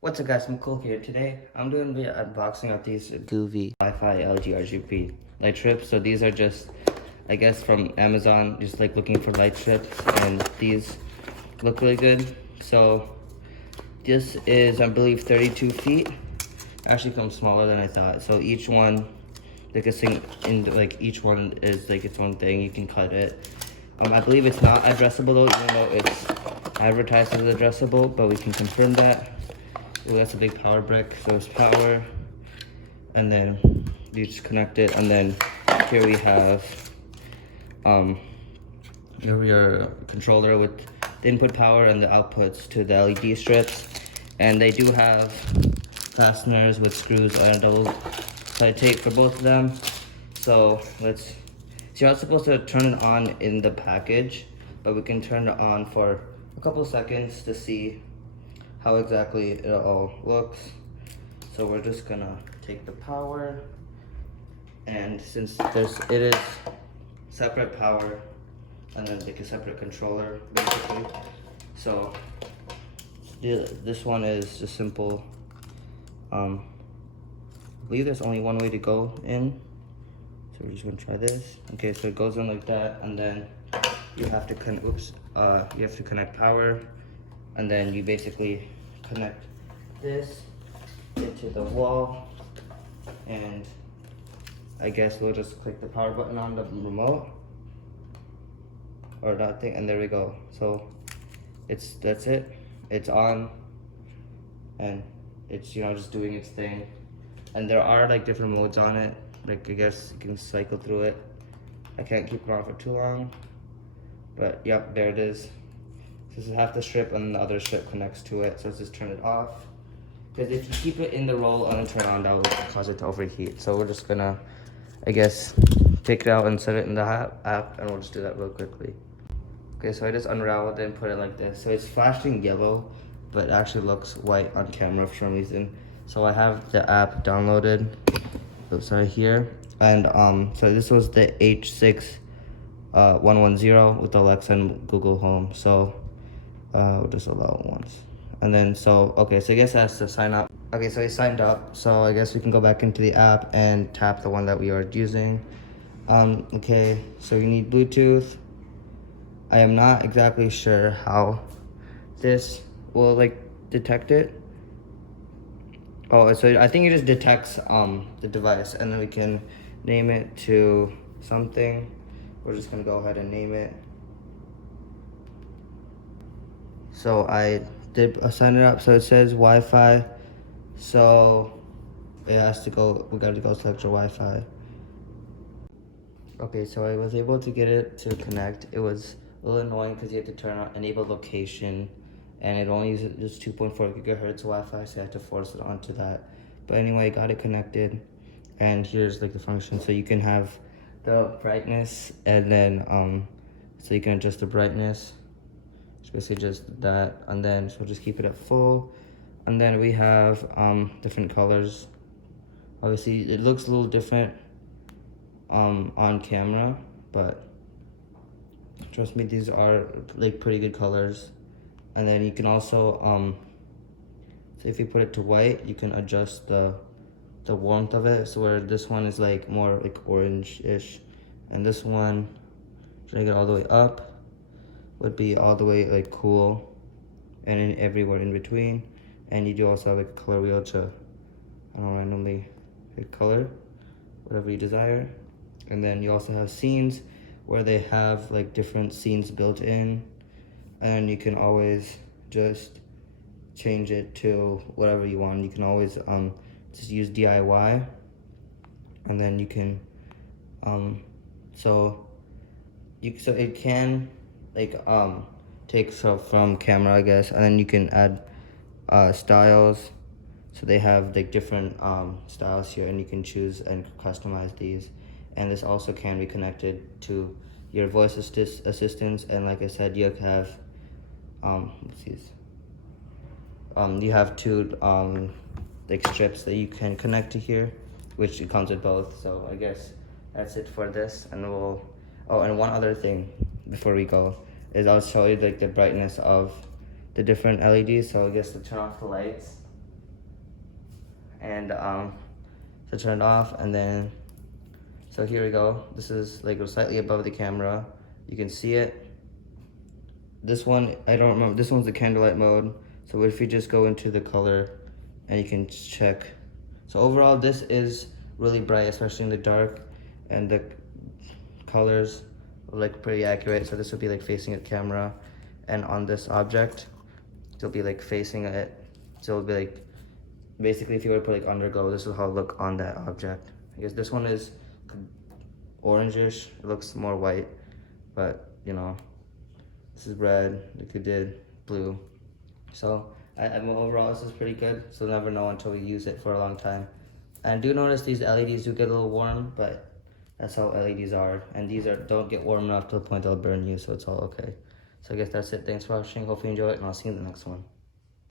What's up guys, Mikul here. Today I'm doing the unboxing of these Govee Wi-Fi LG RGB light strips. So these are just, I guess, from Amazon, just like looking for light strips, and these look really good. So this is, I believe, 32 feet. Actually comes smaller than I thought. So each one, like a thing in like each one is like its own thing. You can cut it. I believe it's not addressable though, even though it's advertised as addressable, but we can confirm that. Ooh, that's a big power brick, so it's power, and then you just connect it, and then here we have your controller with the input power and the outputs to the LED strips, and they do have fasteners with screws and double-sided tape for both of them. So you're not supposed to turn it on in the package, but we can turn it on for a couple seconds to see how exactly it all looks. So we're just gonna take the power, and since it is separate power and then like a separate controller basically. So this one is just simple. I believe there's only one way to go in. So we're just gonna try this. Okay, so it goes in like that, and then you have to connect power, and then you basically connect this into the wall, and I guess we'll just click the power button on the remote or that thing, and there we go. So that's it. It's on, and it's just doing its thing. And there are like different modes on it. Like I guess you can cycle through it. I can't keep it on for too long, but yep, there it is. This is half the strip, and the other strip connects to it. So let's just turn it off, because if you keep it in the roll and then turn it on, that will cause it to overheat. So we're just gonna, I guess, take it out and set it in the app, and we'll just do that real quickly. Okay, so I just unraveled it and put it like this. So it's flashing yellow, but it actually looks white on camera for some reason. So I have the app downloaded. Oops, right here. And so this was the H6 110 with Alexa and Google Home. So we'll just allow it once. And then okay, so I guess that's to sign up. Okay, so I signed up. So I guess we can go back into the app and tap the one that we are using. Okay, so you need Bluetooth. I am not exactly sure how this will like detect it. Oh, so I think it just detects the device, and then we can name it to something. We're just gonna go ahead and name it. So I did sign it up. So it says Wi-Fi. So it has to go. We got to go select your Wi-Fi. Okay, so I was able to get it to connect. It was a little annoying because you have to turn on enable location, and it only uses just 2.4 gigahertz Wi-Fi, so I had to force it onto that. But anyway, I got it connected, and here's like the function. So you can have the brightness, and then so you can adjust the brightness. It's basically just that, and then so just keep it at full, and then we have different colors. Obviously, it looks a little different on camera, but trust me, these are like pretty good colors. And then you can also so if you put it to white, you can adjust the warmth of it. So where this one is like more like orange-ish, and this one, drag it all the way up, would be all the way like cool, and then everywhere in between. And you do also have like a color wheel to randomly pick color, whatever you desire. And then you also have scenes where they have like different scenes built in, and you can always just change it to whatever you want. You can always just use DIY, and then you can so it can like take stuff from camera, I guess, and then you can add styles. So they have like different styles here, and you can choose and customize these. And this also can be connected to your voice assistants, and like I said, you have you have two like strips that you can connect to here, which it comes with both. So I guess that's it for this, and and one other thing before we go is I'll show you like the brightness of the different LEDs. So I guess to turn off the lights, and to turn it off. And then, so here we go. This is like slightly above the camera. You can see it. This one, I don't remember, this one's the candlelight mode. So if you just go into the color and you can check. So overall, this is really bright, especially in the dark, and the colors are like pretty accurate. So this would be like facing a camera, and on this object, it'll be like facing it. So it'll be like, basically if you were to put like underglow, this is how it look on that object. I guess this one is orangish, it looks more white, but you know, this is red, like it did blue. So overall this is pretty good, so you'll never know until you use it for a long time. And do notice these LEDs do get a little warm, but that's how LEDs are. And these don't get warm enough to the point they'll burn you, so it's all okay. So I guess that's it. Thanks for watching. Hope you enjoy it, and I'll see you in the next one.